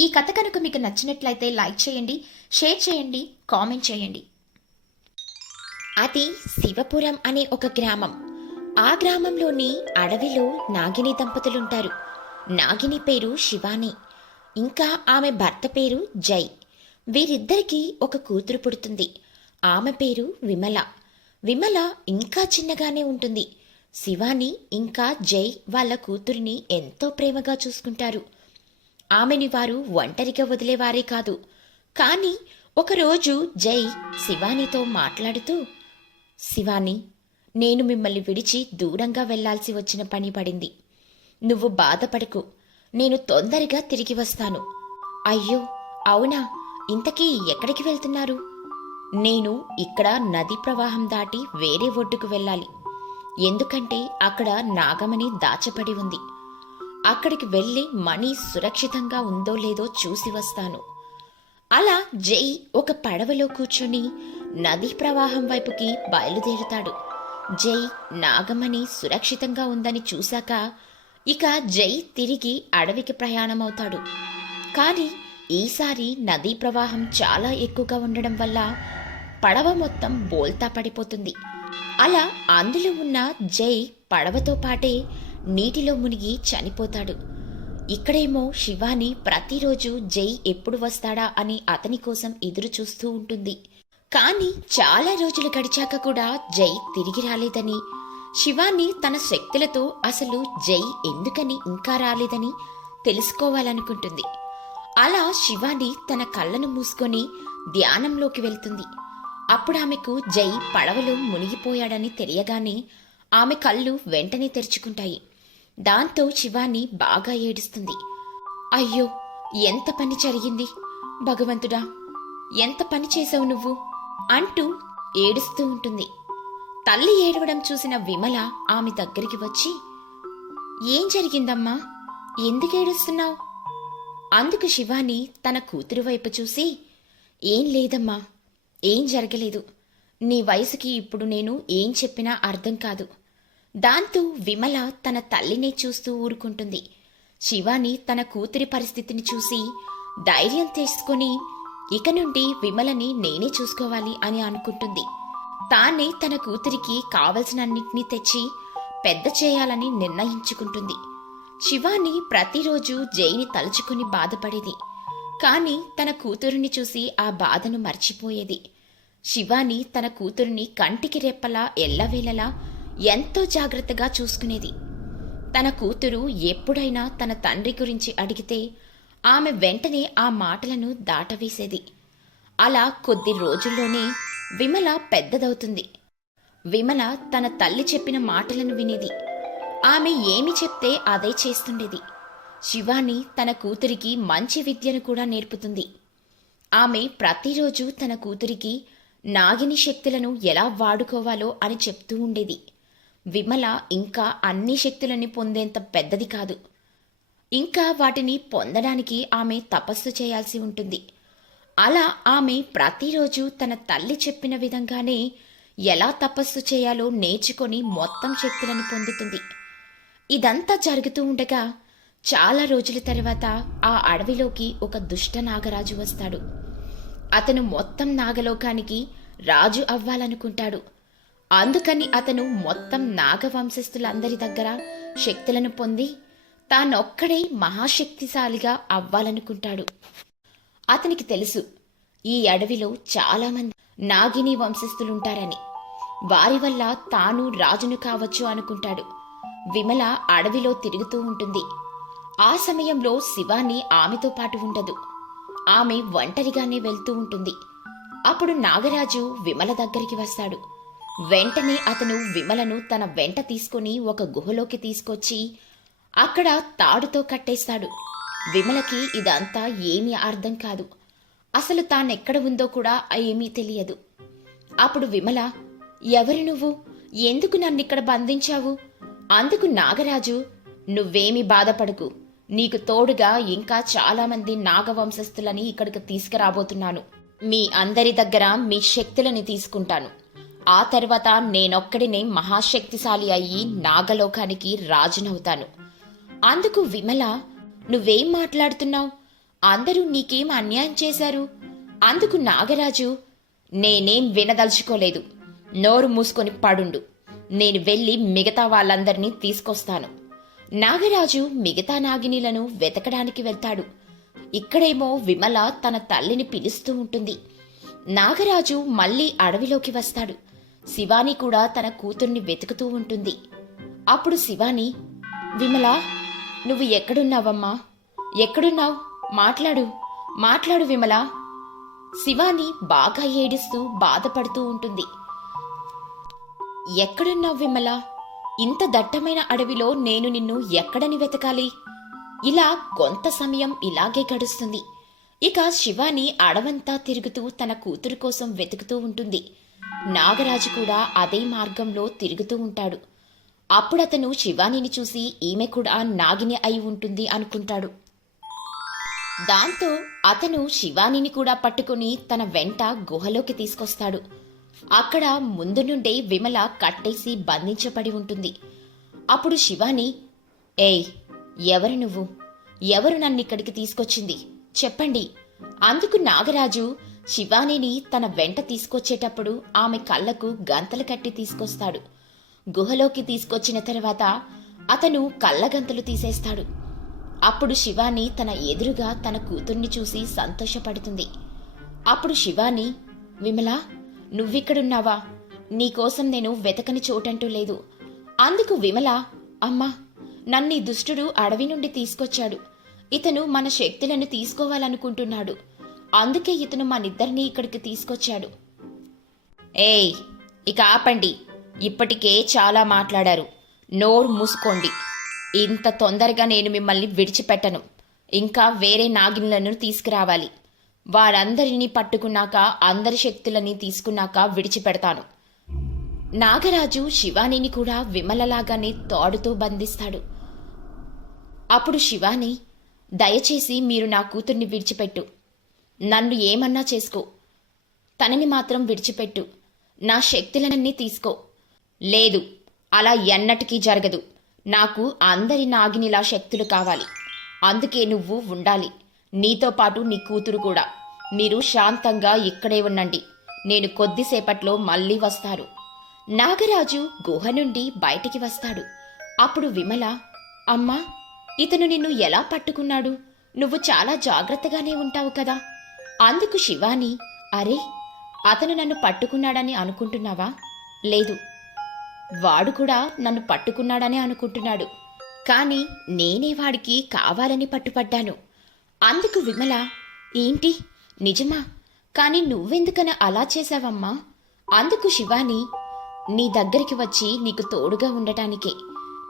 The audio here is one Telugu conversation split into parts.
ఈ కథ కనుక మీకు నచ్చినట్లయితే లైక్ చేయండి షేర్ చేయండి కామెంట్ చేయండి. అది శివపురం అనే ఒక గ్రామం. ఆ గ్రామంలోని అడవిలో నాగిని దంపతులుంటారు. నాగిని పేరు శివాని. ఇంకా ఆమె భర్త పేరు జై. వీరిద్దరికీ ఒక కూతురు పుడుతుంది. ఆమె పేరు విమల. విమల ఇంకా చిన్నగానే ఉంటుంది. శివాని ఇంకా జై వాళ్ళ కూతురిని ఎంతో ప్రేమగా చూసుకుంటారు. ఆమెని వారు ఒంటరిగా వదిలేవారే కాదు. కానీ ఒకరోజు జై శివానితో మాట్లాడుతూ శివాని నేను మిమ్మల్ని విడిచి దూరంగా వెళ్ళాల్సి వచ్చిన పని పడింది. నువ్వు బాధపడకు. నేను తొందరగా తిరిగి వస్తాను. అయ్యో అవునా? ఇంతకీ ఎక్కడికి వెళ్తున్నారు? నేను ఇక్కడ నది ప్రవాహం దాటి వేరే ఒడ్డుకు వెళ్ళాలి. ఎందుకంటే అక్కడ నాగమణి దాచపడి ఉంది. అక్కడికి వెళ్ళి మణి సురక్షితంగా ఉందో లేదో చూసి వస్తాను. అలా జై ఒక పడవలో కూర్చొని నదీ ప్రవాహం వైపుకి బయలుదేరుతాడు. జై నాగమణి సురక్షితంగా ఉందని చూశాక ఇక జై తిరిగి అడవికి ప్రయాణమవుతాడు. కానీ ఈసారి నదీ ప్రవాహం చాలా ఎక్కువగా ఉండడం వల్ల పడవ మొత్తం బోల్తా పడిపోతుంది. అలా అందులో ఉన్న జై పడవతో పాటే నీటిలో మునిగి చనిపోతాడు. ఇక్కడేమో శివాని ప్రతిరోజు జై ఎప్పుడు వస్తాడా అని అతని కోసం ఎదురు చూస్తూ ఉంటుంది. కానీ చాలా రోజులు గడిచాక కూడా జై తిరిగి రాలేదని శివాని తన శక్తులతో అసలు జై ఎందుకని ఇంకా రాలేదని తెలుసుకోవాలనుకుంటుంది. అలా శివాని తన కళ్ళను మూసుకొని ధ్యానంలోకి వెళ్తుంది. అప్పుడు ఆమెకు జై పడవలో మునిగిపోయాడని తెలియగానే ఆమె కళ్ళు వెంటనే తెరుచుకుంటాయి. దాంతో శివాని బాగా ఏడుస్తుంది. అయ్యో ఎంత పని జరిగింది? భగవంతుడా ఎంత పని చేసావు నువ్వు? అంటూ ఏడుస్తూ ఉంటుంది. తల్లి ఏడవడం చూసిన విమల ఆమె దగ్గరికి వచ్చి ఏం జరిగిందమ్మా? ఎందుకు ఏడుస్తున్నావు? అందుకు శివాని తన కూతురు వైపు చూసి ఏం లేదమ్మా ఏం జరగలేదు. నీ వయసుకి ఇప్పుడు నేను ఏం చెప్పినా అర్థం కాదు. దాంతో విమల తన తల్లినే చూస్తూ ఊరుకుంటుంది. శివాని తన కూతురి పరిస్థితిని చూసి ధైర్యం తీసుకుని ఇక నుండి విమలని నేనే చూసుకోవాలి అని అనుకుంటుంది. తానే తన కూతురికి కావలసినన్నింటినీ తెచ్చి పెద్ద చేయాలని నిర్ణయించుకుంటుంది. శివాని ప్రతిరోజు జైని తలుచుకుని బాధపడేది. కాని తన కూతురిని చూసి ఆ బాధను మర్చిపోయేది. శివాని తన కూతురిని కంటికి రెప్పలా ఎల్లవేళలా ఎంతో జాగ్రత్తగా చూసుకునేది. తన కూతురు ఎప్పుడైనా తన తండ్రి గురించి అడిగితే ఆమె వెంటనే ఆ మాటలను దాటవేసేది. అలా కొద్ది రోజుల్లోనే విమల పెద్దదవుతుంది. విమల తన తల్లి చెప్పిన మాటలను వినేది. ఆమె ఏమి చెప్తే అదే చేస్తుండేది. శివాని తన కూతురికి మంచి విద్యను కూడా నేర్పుతుంది. ఆమె ప్రతిరోజు తన కూతురికి నాగిని శక్తులను ఎలా వాడుకోవాలో అని చెప్తూ ఉండేది. విమల ఇంకా అన్ని శక్తులని పొందేంత పెద్దది కాదు. ఇంకా వాటిని పొందడానికి ఆమె తపస్సు చేయాల్సి ఉంటుంది. అలా ఆమె ప్రతిరోజు తన తల్లి చెప్పిన విధంగానే ఎలా తపస్సు చేయాలో నేర్చుకొని మొత్తం శక్తులను పొందుతుంది. ఇదంతా జరుగుతూ ఉండగా చాలా రోజుల తర్వాత ఆ అడవిలోకి ఒక దుష్ట నాగరాజు వస్తాడు. అతను మొత్తం నాగలోకానికి రాజు అవ్వాలనుకుంటాడు. అందుకని అతను మొత్తం నాగవంశస్థులందరి దగ్గర శక్తులను పొంది తానొక్కడే మహాశక్తిశాలిగా అవ్వాలనుకుంటాడు. అతనికి తెలుసు ఈ అడవిలో చాలామంది నాగిని వంశస్థులుంటారని. వారి వల్ల తాను రాజును కావచ్చు అనుకుంటాడు. విమల అడవిలో తిరుగుతూ ఉంటుంది. ఆ సమయంలో శివాని ఆమెతో పాటు ఉండదు. ఆమె ఒంటరిగానే వెళ్తూ ఉంటుంది. అప్పుడు నాగరాజు విమల దగ్గరికి వస్తాడు. వెంటనే అతను విమలను తన వెంట తీసుకుని ఒక గుహలోకి తీసుకొచ్చి అక్కడ తాడుతో కట్టేస్తాడు. విమలకి ఇదంతా ఏమీ అర్థం కాదు. అసలు తానెక్కడ ఉందో కూడా ఏమీ తెలియదు. అప్పుడు విమల ఎవరు నువ్వు? ఎందుకు నన్నిక్కడ బంధించావు? అందుకు నాగరాజు నువ్వేమీ బాధపడకు. నీకు తోడుగా ఇంకా చాలామంది నాగవంశస్థులని ఇక్కడికి తీసుకురాబోతున్నాను. మీ అందరి దగ్గర మీ శక్తులని తీసుకుంటాను. ఆ తర్వాత నేనొక్కడినే మహాశక్తిశాలి అయ్యి నాగలోకానికి రాజునవుతాను. అందుకు విమల నువ్వేం మాట్లాడుతున్నావు? అందరూ నీకేం అన్యాయం చేశారు? అందుకు నాగరాజు నేనేం వినదలుచుకోలేదు. నోరు మూసుకొని పడుండు. నేను వెళ్ళి మిగతా వాళ్ళందరినీ తీసుకొస్తాను. నాగరాజు మిగతా నాగినిలను వెతకడానికి వెళ్తాడు. ఇక్కడేమో విమల తన తల్లిని పిలుస్తూ ఉంటుంది. నాగరాజు మళ్ళీ అడవిలోకి వస్తాడు. శివాని కూడా తన కూతుర్ని వెతుకుతూ ఉంటుంది. అప్పుడు శివాని విమల నువ్వు ఎక్కడున్నావమ్మా? ఎక్కడున్నావు? మాట్లాడు మాట్లాడు విమల. శివాని బాగా ఏడుస్తూ బాధపడుతూ ఉంటుంది. ఎక్కడున్నావు విమల? ఇంత దట్టమైన అడవిలో నేను నిన్ను ఎక్కడని వెతకాలి? ఇలా కొంత సమయం ఇలాగే గడుస్తుంది. ఇక శివాని అడవంతా తిరుగుతూ తన కూతురు కోసం వెతుకుతూ ఉంటుంది. నాగరాజు కూడా అదే మార్గంలో తిరుగుతూ ఉంటాడు. అప్పుడతను శివానిని చూసి ఈమె కూడా నాగిని అయి ఉంటుంది అనుకుంటాడు. దాంతో అతను శివానిని కూడా పట్టుకుని తన వెంట గుహలోకి తీసుకొస్తాడు. అక్కడ ముందు నుండే విమల కట్టేసి బంధించబడి ఉంటుంది. అప్పుడు శివాని ఏయ్ ఎవరు నువ్వు? ఎవరు నన్ను ఇక్కడికి తీసుకొచ్చింది? చెప్పండి. అందుకు నాగరాజు శివానిని తన వెంట తీసుకొచ్చేటప్పుడు ఆమె కళ్ళకు గంతలు కట్టి తీసుకొస్తాడు. గుహలోకి తీసుకొచ్చిన తర్వాత అతను కళ్ళగంతలు తీసేస్తాడు. అప్పుడు శివాని తన ఎదురుగా తన కూతుర్ని చూసి సంతోషపడుతుంది. అప్పుడు శివాని విమలా నువ్విక్కడున్నావా? నీకోసం నేను వెతకని చోటంటూ లేదు. అందుకు విమల అమ్మా నన్ను దుష్టుడు అడవి నుండి తీసుకొచ్చాడు. ఇతను మన శక్తులను తీసుకోవాలనుకుంటున్నాడు. అందుకే ఇతను మనిద్దరినీ ఇక్కడికి తీసుకొచ్చాడు. ఏయ్ ఇక ఆపండి. ఇప్పటికే చాలా మాట్లాడారు. నోరు మూసుకోండి. ఇంత తొందరగా నేను మిమ్మల్ని విడిచిపెట్టను. ఇంకా వేరే నాగిన్లను తీసుకురావాలి. వారందరినీ పట్టుకున్నాక అందరి శక్తులని తీసుకున్నాక విడిచిపెడతాను. నాగరాజు శివానిని కూడా విమలలాగానే తాడుతో బంధిస్తాడు. అప్పుడు శివాని దయచేసి మీరు నా కూతుర్ని విడిచిపెట్టు. నన్ను ఏమన్నా చేసుకో. తనని మాత్రం విడిచిపెట్టు. నా శక్తులనన్నీ తీసుకో. లేదు అలా ఎన్నటికీ జరగదు. నాకు అందరి నాగినిలా శక్తులు కావాలి. అందుకే నువ్వు ఉండాలి. నీతో పాటు నీ కూతురు కూడా. మీరు శాంతంగా ఇక్కడే ఉండండి. నేను కొద్దిసేపట్లో మళ్ళీ వస్తాను నాగరాజు గుహ నుండి బయటికి వస్తాడు. అప్పుడు విమల అమ్మా ఇతను నిన్ను ఎలా పట్టుకున్నాడు? నువ్వు చాలా జాగ్రత్తగానే ఉంటావు కదా. అందుకు శివాని అరే అతను నన్ను పట్టుకున్నాడని అనుకుంటున్నావా? లేదు. వాడు కూడా నన్ను పట్టుకున్నాడని అనుకుంటున్నాడు. కాని నేనే వాడికి కావాలని పట్టుపడ్డాను. అందుకు విమల ఏంటి? నిజమా? కాని నువ్వెందుకని అలా చేశావమ్మా? అందుకు శివాని నీ దగ్గరికి వచ్చి నీకు తోడుగా ఉండటానికే.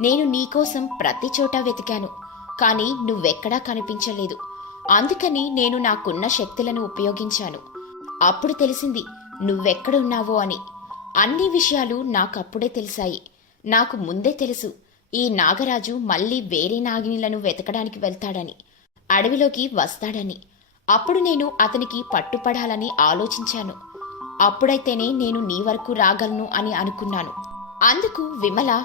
నేను నీకోసం ప్రతి చోట వెతికాను. కానీ నువ్వెక్కడా కనిపించలేదు. అందుకని నేను నాకున్న శక్తులను ఉపయోగించాను. అప్పుడు తెలిసింది నువ్వెక్కడున్నావో అని. అన్ని విషయాలు నాకప్పుడే తెలిసాయి. నాకు ముందే తెలుసు ఈ నాగరాజు మళ్ళీ వేరే నాగినిలను వెతకడానికి వెళ్తాడని అడవిలోకి వస్తాడని. అప్పుడు నేను అతనికి పట్టుపడాలని ఆలోచించాను. అప్పుడైతేనే నేను నీ వరకు రాగలను అని అనుకున్నాను. అందుకు విమల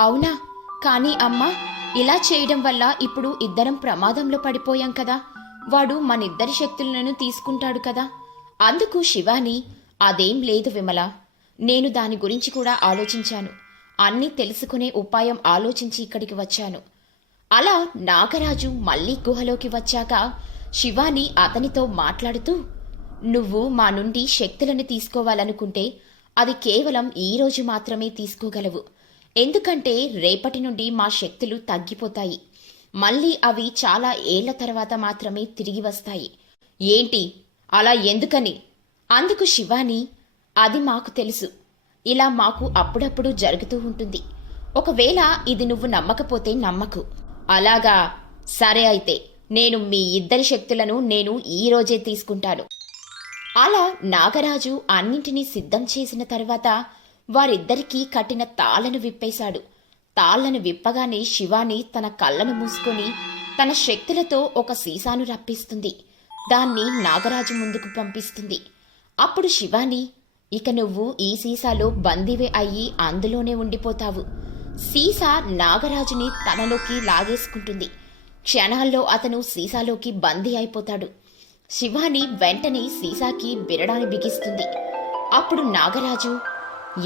అవునా? కానీ అమ్మా ఇలా చేయడం వల్ల ఇప్పుడు ఇద్దరం ప్రమాదంలో పడిపోయాం కదా. వాడు మనిద్దరి శక్తులను తీసుకుంటాడు కదా. అందుకు శివాని అదేం లేదు విమల. నేను దాని గురించి కూడా ఆలోచించాను. అన్నీ తెలుసుకునే ఉపాయం ఆలోచించి ఇక్కడికి వచ్చాను. అలా నాగరాజు మళ్ళీ గుహలోకి వచ్చాక శివాని అతనితో మాట్లాడుతూ నువ్వు మా నుండి శక్తులను తీసుకోవాలనుకుంటే అది కేవలం ఈ రోజు మాత్రమే తీసుకోగలవు. ఎందుకంటే రేపటి నుండి మా శక్తులు తగ్గిపోతాయి. మళ్ళీ అవి చాలా ఏళ్ళ తర్వాత మాత్రమే తిరిగి వస్తాయి. ఏంటి? అలా ఎందుకని? అందుకు శివాని అది మాకు తెలుసు. ఇలా మాకు అప్పుడప్పుడు జరుగుతూ ఉంటుంది. ఒకవేళ ఇది నువ్వు నమ్మకపోతే నమ్మకు. అలాగా? సరే అయితే నేను మీ ఇద్దరి శక్తులను నేను ఈ రోజే తీసుకుంటాను. అలా నాగరాజు అన్నింటినీ సిద్ధం చేసిన తర్వాత వారిద్దరికీ కట్టిన తాళను విప్పేశాడు. తాళ్ళను విప్పగానే శివాని తన కళ్ళను మూసుకొని తన శక్తులతో ఒక సీసాను రప్పిస్తుంది. దాన్ని నాగరాజు ముందుకు పంపిస్తుంది. అప్పుడు శివాని ఇక నువ్వు ఈ సీసాలో బందీవే అయ్యి అందులోనే ఉండిపోతావు. సీసా నాగరాజుని తనలోకి లాగేసుకుంటుంది. క్షణాల్లో అతను సీసాలోకి బందీ అయిపోతాడు. శివాని వెంటనే సీసాకి బిరడాన్ని బిగిస్తుంది. అప్పుడు నాగరాజు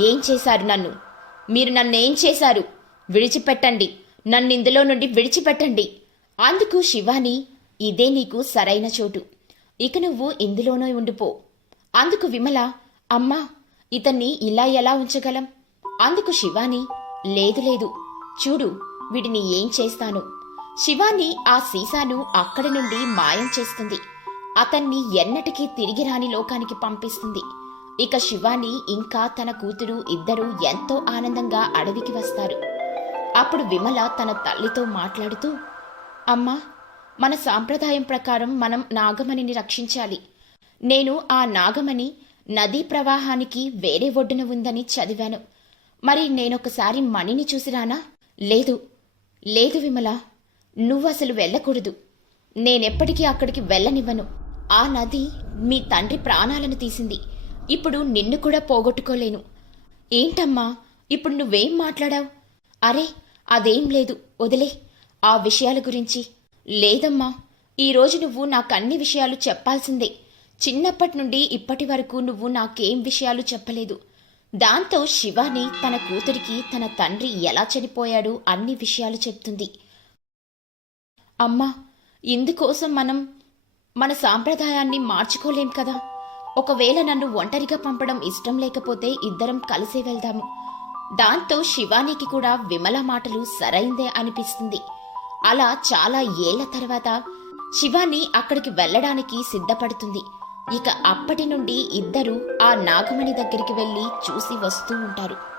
ఏం చేశారు నన్ను? మీరు నన్నేం చేశారు? విడిచిపెట్టండి. నన్ను ఇందులో నుండి విడిచిపెట్టండి. అందుకు శివాని ఇదే నీకు సరైన చోటు. ఇక నువ్వు ఇందులోనే ఉండిపో. అందుకు విమల అమ్మా ఇతన్ని ఇలా ఎలా ఉంచగలం? అందుకు శివాని లేదు లేదు. చూడు వీటిని ఏం చేస్తాను? శివాని ఆ సీసాను అక్కడి నుండి మాయం చేస్తుంది. అతన్ని ఎన్నటికీ తిరిగి రాని లోకానికి పంపిస్తుంది. ఇక శివాని ఇంకా తన కూతురు ఇద్దరూ ఎంతో ఆనందంగా అడవికి వస్తారు. అప్పుడు విమల తన తల్లితో మాట్లాడుతూ అమ్మా మన సాంప్రదాయం ప్రకారం మనం నాగమణిని రక్షించాలి. నేను ఆ నాగమణి నదీ ప్రవాహానికి వేరే ఒడ్డున ఉందని చదివాను. మరి నేనొకసారి మణిని చూసిరానా? లేదు. లేదు విమల. నువ్వు అసలు వెళ్ళకూడదు. నేనెప్పటికీ అక్కడికి వెళ్ళనివ్వను. ఆ నది మీ తండ్రి ప్రాణాలను తీసింది. ఇప్పుడు నిన్ను కూడా పోగొట్టుకోలేను. ఏంటమ్మా? ఇప్పుడు నువ్వేం మాట్లాడావు? అరే అదేం లేదు వదిలే. ఆ విషయాల గురించి. లేదమ్మా ఈరోజు నువ్వు నాకన్ని విషయాలు చెప్పాల్సిందే. చిన్నప్పటి నుండి ఇప్పటి వరకు నువ్వు నాకేం విషయాలు చెప్పలేదు. దాంతో శివాని తన కూతురికి తన తండ్రి ఎలా చనిపోయాడు అన్ని విషయాలు చెప్తుంది. అమ్మా ఇందుకోసం మనం మన సాంప్రదాయాన్ని మార్చుకోలేం కదా? ఒకవేళ నన్ను ఒంటరిగా పంపడం ఇష్టం లేకపోతే ఇద్దరం కలిసే వెళ్దాము. దాంతో శివానికి కూడా విమల మాటలు సరైందే అనిపిస్తుంది. అలా చాలా ఏళ్ళ తర్వాత శివాని అక్కడికి వెళ్ళడానికి సిద్ధపడుతుంది. ఇక అప్పటి నుండి ఇద్దరు ఆ నాగమణి దగ్గరికి వెళ్ళి చూసి వస్తూ ఉంటారు.